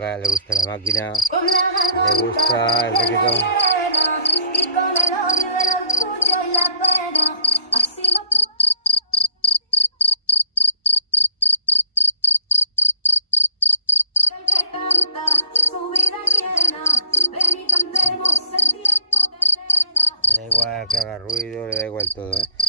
milonga, le gusta la máquina, le gusta el reggaetón. Le da igual que haga ruido, le da igual todo, ¿eh?